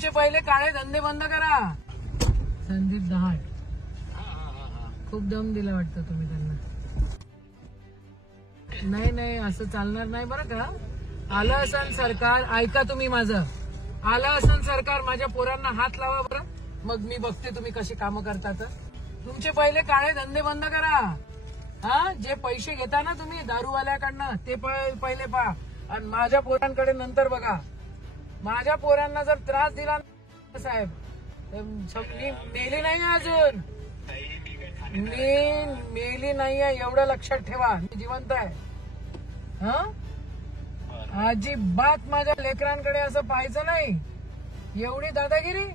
तुमचे पहिले काळे धंदे बंद करा. संदीप दहाट खूप दम दिला वाटतं तुम्ही त्यांना. नाही असं चालणार नाही बरं का. आलं असं सरकार, ऐका तुम्ही माझं, आलं असं सरकार माझ्या पोरांना हात लावा बरं, मग मी बघते तुम्ही कशी कामं करतात. तुमचे पहिले काळे धंदे बंद करा. हा, जे पैसे घेता ना तुम्ही दारूवाल्याकडनं ते पहिले पहा आणि माझ्या पोरांकडे नंतर बघा. माझ्या पोरांना जर त्रास दिला साहेब, मी मेली नाही अजून, मी मेली नाहीये एवढं लक्षात ठेवा. मी जिवंत आहे. हा, अजिबात माझ्या लेकरांकडे असं पाहायचं नाही. एवढी दादागिरी.